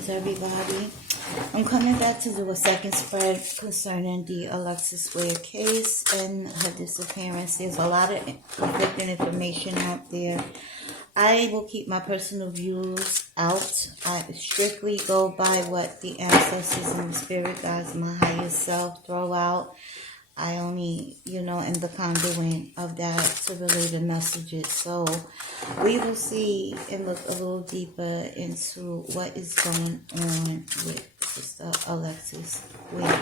Blessings, everybody. I'm coming back to do a second spread concerning the Alexis Ware case and her disappearance. There's a lot of conflicting information out there. I will keep my personal views out. I strictly go by what the ancestors and the spirit guides, my higher self, throw out. I only, am the conduit of that to relay the messages. So we will see and look a little deeper into what is going on with Sister Alexis Ware.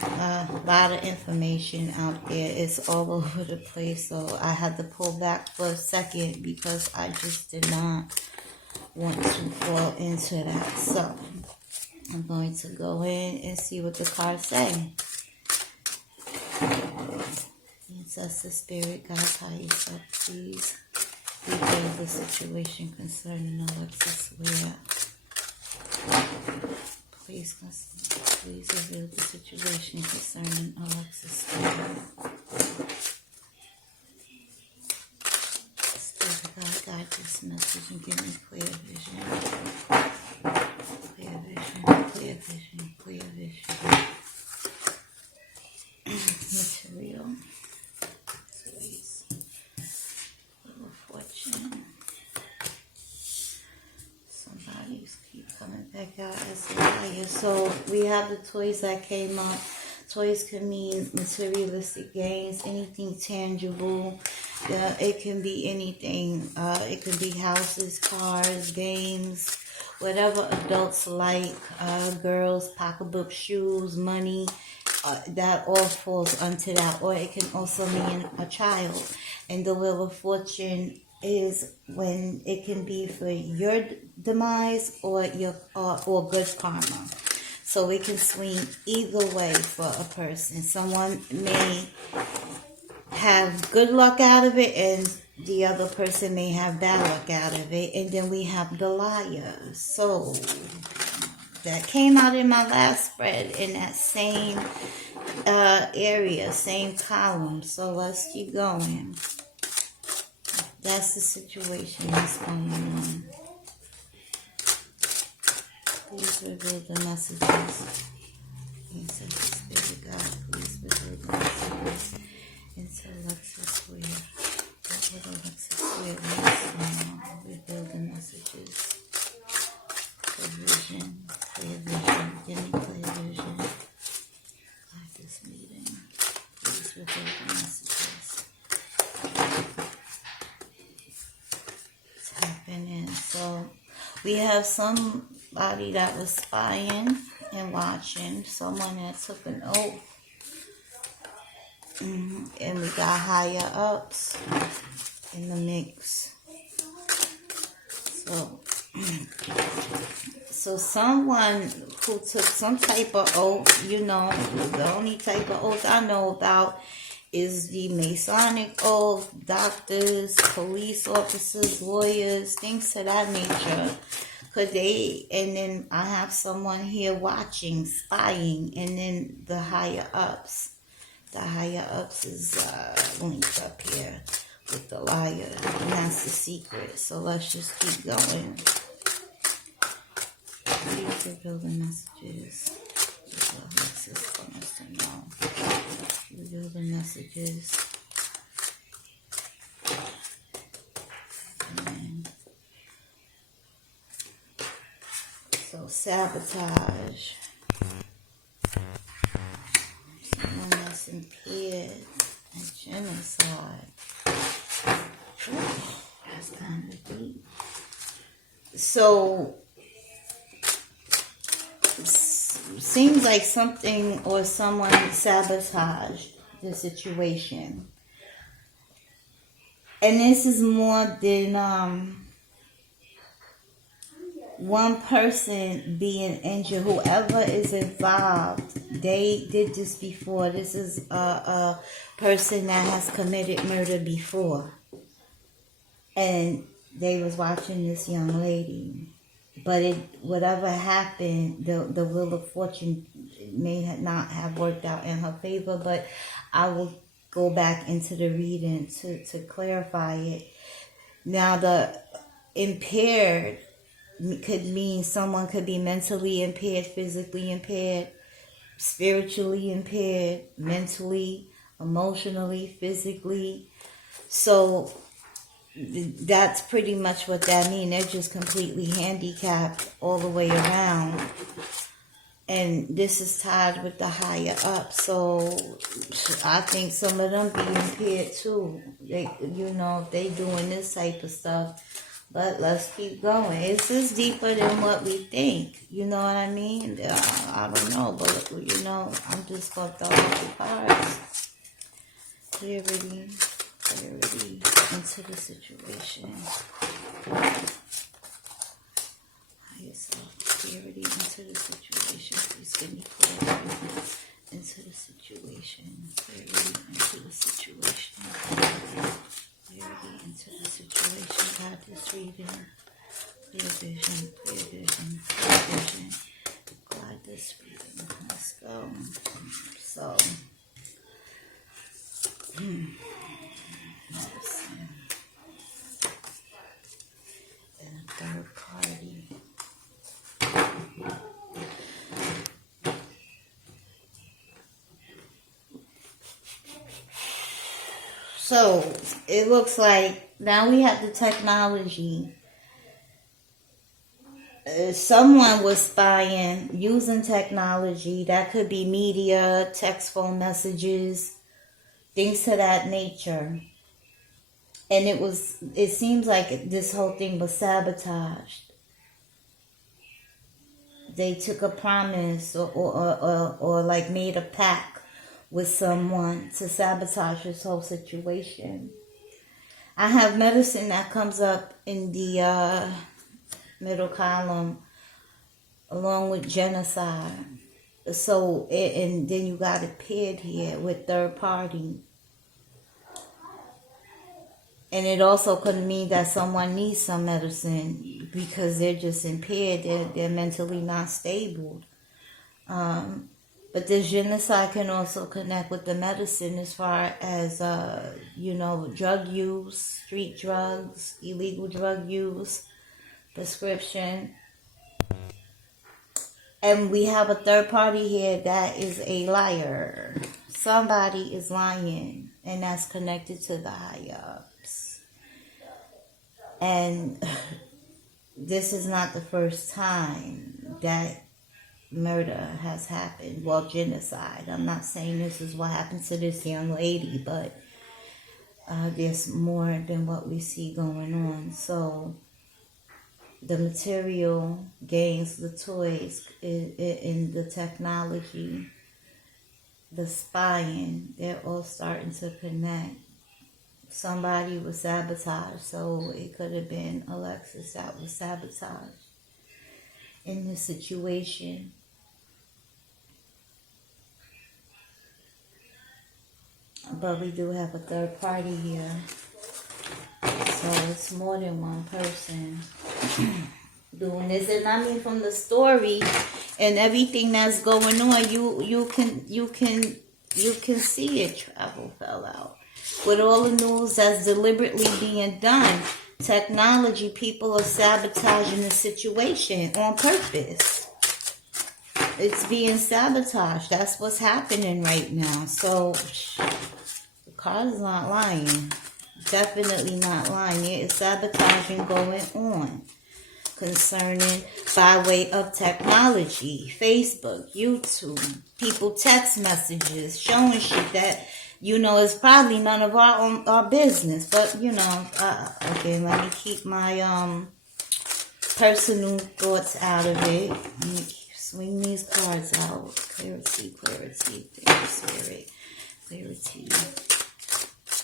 A lot of information out there. It's all over the place. So I had to pull back for a second because I just did not want to fall into that. So I'm going to go in and see what the cards say. Ancestor spirit, God's highest self, please reveal the situation concerning Alexis Ware. Please reveal the situation concerning Alexis Ware. Spirit God, guide this message and give me clear vision. Clear vision, clear vision, clear vision. Material. Toys. Wheel of Fortune. Somebody's keep coming back out as a liar. So we have the toys that came up. Toys can mean materialistic gains, anything tangible. It can be anything. It can be houses, cars, games, whatever adults like. Girls, pocketbook, shoes, money. That all falls onto that. Or it can also mean a child. And the Wheel of Fortune is when it can be for your demise or good karma. So it can swing either way for a person. Someone may have good luck out of it and the other person may have bad luck out of it. And then we have the liar. So that came out in my last spread in that same area, same column. So let's keep going. That's the situation that's going on. Please reveal the messages. Ancestor Spirit God, please reveal the messages into Alexis Ware. What would Alexis Ware now? Reveal the messages. Clear vision, clear vision, give me clear vision. Like this meeting. Please reveal the messages. Tapping in. So we have somebody that was spying and watching. Someone that took an oath. And we got higher ups in the mix. So someone who took some type of oath, the only type of oath I know about is the Masonic oath, doctors, police officers, lawyers, things of that nature. And then I have someone here watching, spying, and then the higher ups. The higher ups is linked up here with the liar, and that's the secret. So let's just keep going. Please reveal the messages. Just what Alexis wants us to know. Reveal the messages. And so sabotage. Someone that's impaired and genocide. That's kind of deep. So seems like something or someone sabotaged the situation. And this is more than one person being injured. Whoever is involved, they did this before. This is a person that has committed murder before. And they was watching this young lady. But whatever happened, the Wheel of Fortune may not have worked out in her favor. But I will go back into the reading to clarify it. Now, the impaired could mean someone could be mentally impaired, physically impaired, spiritually impaired, mentally, emotionally, physically. So that's pretty much what that means. They're just completely handicapped all the way around. And this is tied with the higher up. So I think some of them be impaired too. They, they doing this type of stuff. But let's keep going. It's just deeper than what we think. You know what I mean? I don't know, but I'm just going to throw out the cards. Clarity into the situation. Yourself, clarity into the situation. Please give me clarity into the situation. Clarity into the situation. Clarity into the situation. God, this reading. Clear vision, clear vision, clear vision. God, this reading. Let's go. So, medicine. And a third party. So it looks like now we have the technology. Someone was spying using technology. That could be media, text, phone messages, things to that nature. And it seems like this whole thing was sabotaged. They took a promise or like made a pact with someone to sabotage this whole situation. I have medicine that comes up in the middle column along with genocide. So, and then you got it paired here with third party. And it also could mean that someone needs some medicine because they're just impaired. They're mentally not stable. But the genocide can also connect with the medicine as far as, drug use, street drugs, illegal drug use, prescription. And we have a third party here that is a liar. Somebody is lying, and that's connected to the high-ups. And this is not the first time that murder has happened. Well, genocide. I'm not saying this is what happened to this young lady, but there's more than what we see going on. So the material gains, the toys, in the technology, the spying, they're all starting to connect. Somebody was sabotaged, so it could have been Alexis that was sabotaged in this situation. But we do have a third party here. So it's more than one person doing this. And I mean, from the story and everything that's going on, you can see it. Travel fell out. With all the news that's deliberately being done, technology, people are sabotaging the situation on purpose. It's being sabotaged. That's what's happening right now. So the card is not lying. Definitely not lying. There is sabotaging going on concerning by way of technology, Facebook, YouTube, people text messages showing shit that, it's probably none of our business. But, okay, let me keep my personal thoughts out of it. Let me swing these cards out. Clarity, clarity, spirit, clarity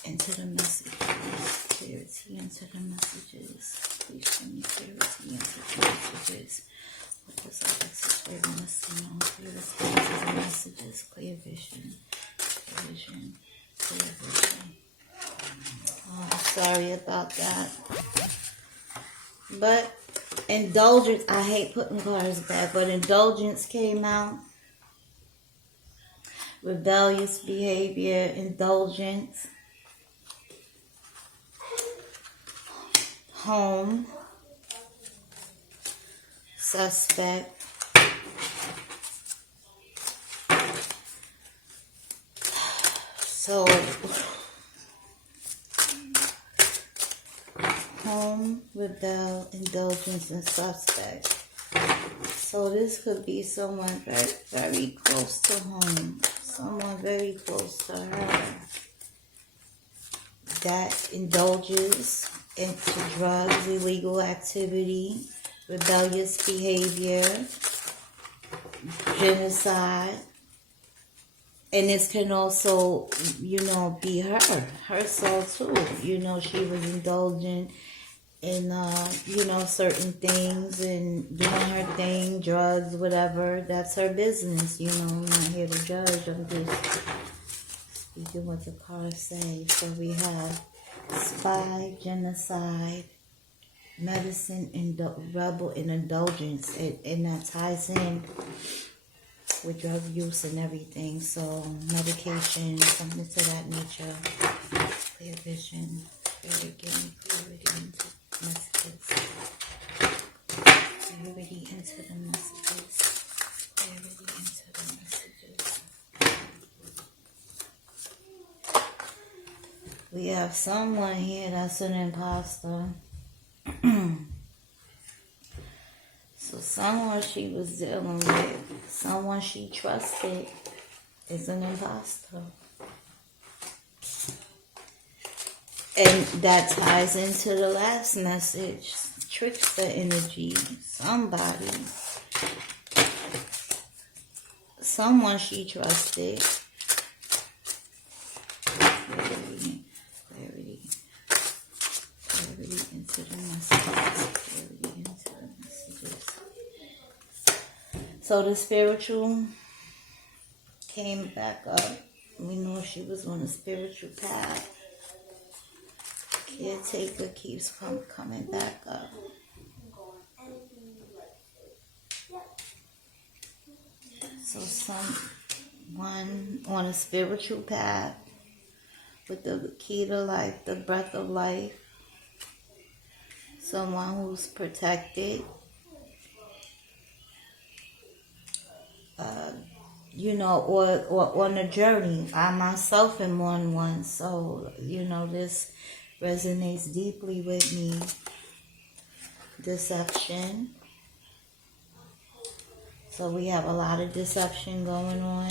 into the messages. Clarity into the messages. Please send me clarity into the messages. What does Alexis Ware want to see on clarity into the messages? Clear vision. Clear vision. Clear vision. Oh, I'm sorry about that. But indulgence, I hate putting cards back, but indulgence came out. Rebellious behavior, indulgence. Home. suspect. So, home, rebel, indulgence, and suspect. So this could be someone very, very close to home. Someone very close to her that indulges into drugs, illegal activity, rebellious behavior, genocide. And this can also, be her soul too. She was indulging in, certain things and doing her thing, drugs, whatever. That's her business. I'm not here to judge. I'm just speaking what the cards say. So we have spy, genocide, medicine, rebel, and indulgence. And that ties in with drug use and everything. So medication, something to that nature. Clear vision. Spirit, give me clarity into messages. Clarity into the messages. Clarity into the messages. We have someone here that's an imposter. So someone she was dealing with, someone she trusted, is an imposter. And that ties into the last message, trickster energy. Somebody, someone she trusted. Clarity into the messages. Clarity into the messages. So the spiritual came back up. We know she was on a spiritual path. Caretaker keeps coming back up. So someone on a spiritual path with the key to life, the breath of life. Someone who's protected. Or on a journey. I myself am on one. So, this resonates deeply with me. Deception. So we have a lot of deception going on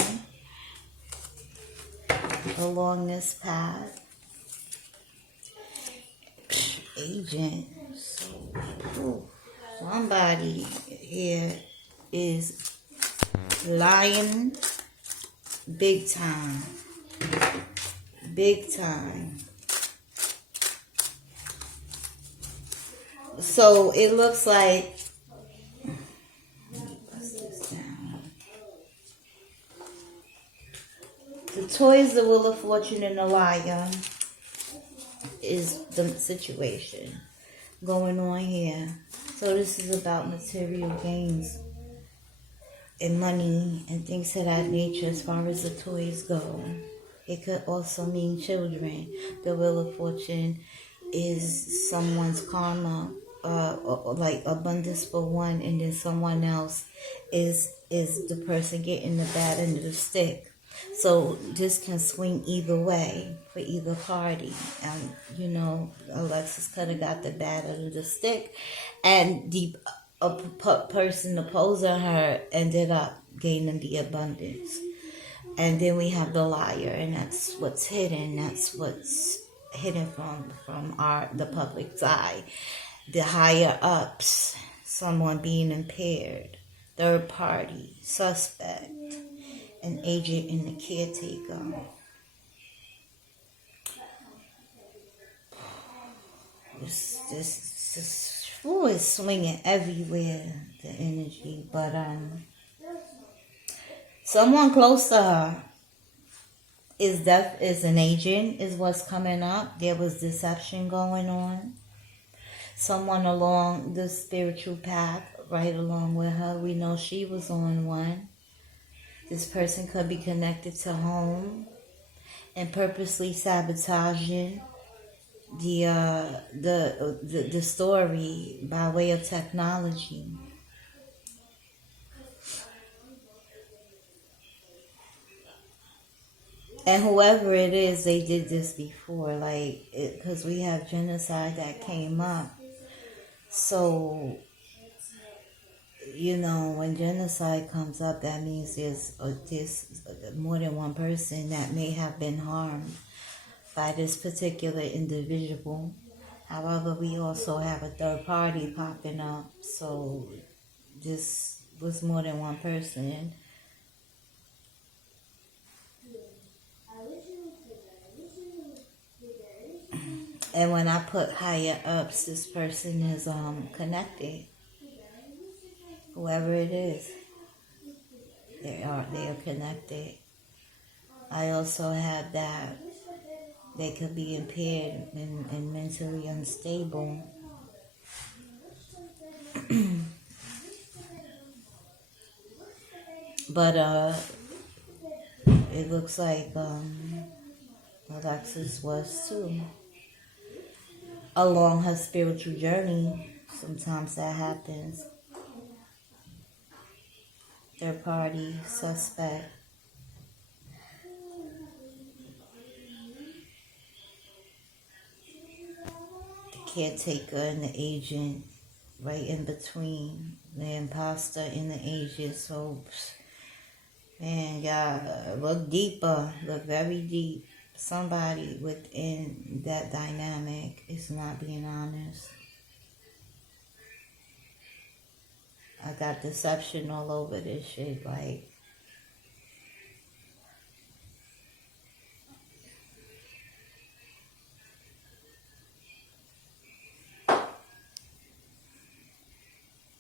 along this path. Agent. So, somebody here is lying big time. Big time. So it looks like, let me bust this down. The toys, the Wheel of Fortune, and the Liar is the situation going on here. So this is about material gains and money and things of that nature as far as the toys go. It could also mean children. The Wheel of Fortune is someone's karma, like abundance for one, and then someone else is the person getting the bad end of the stick. So this can swing either way for either party. Alexis could have got the bad end of the stick, and the person opposing her ended up gaining the abundance. And then we have the liar, and that's what's hidden. That's what's hidden from the public's eye. The higher ups, someone being impaired, third party, suspect, an agent, and the caretaker. This is swinging everywhere, the energy, but someone close to her is an agent, is what's coming up. There was deception going on. Someone along the spiritual path, right along with her. We know she was on one. This person could be connected to home and purposely sabotaging the story by way of technology. And whoever it is, they did this before, like, because we have genocide that came up. So, you know, when genocide comes up, that means there's more than one person that may have been harmed by this particular individual. However, we also have a third party popping up, so this was more than one person. And when I put higher ups, this person is connected. Whoever it is, they are connected. I also have that they could be impaired and mentally unstable. But it looks like Alexis was too. Along her spiritual journey, sometimes that happens. Third party suspect. The caretaker and the agent, right in between. The imposter and the agent. So, man, y'all, look deeper. Look very deep. Somebody within that dynamic is not being honest. I got deception all over this shit, like,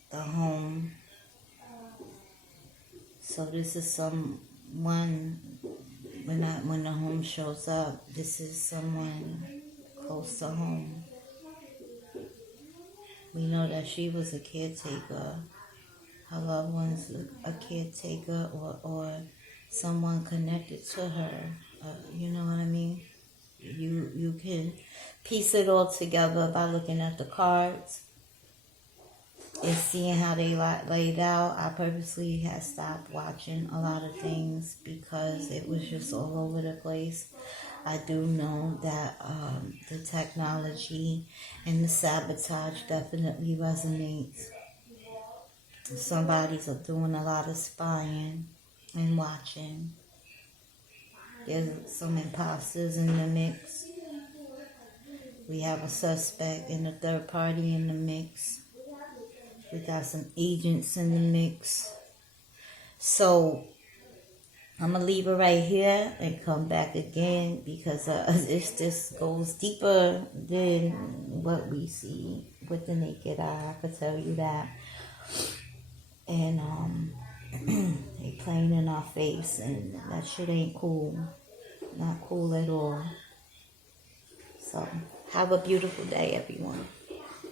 the home. So this is someone, when the home shows up, this is someone close to home. We know that she was a caretaker. Her loved one's a caretaker or someone connected to her. You know what I mean? You can piece it all together by looking at the cards and seeing how they laid out. I purposely had stopped watching a lot of things because it was just all over the place. I do know that the technology and the sabotage definitely resonates. Somebody's doing a lot of spying and watching. There's some imposters in the mix. We have a suspect and a third party in the mix. We got some agents in the mix. So I'm going to leave it right here and come back again because this goes deeper than what we see with the naked eye. I can tell you that. And they playing in our face, and that shit ain't cool. Not cool at all. So have a beautiful day, everyone.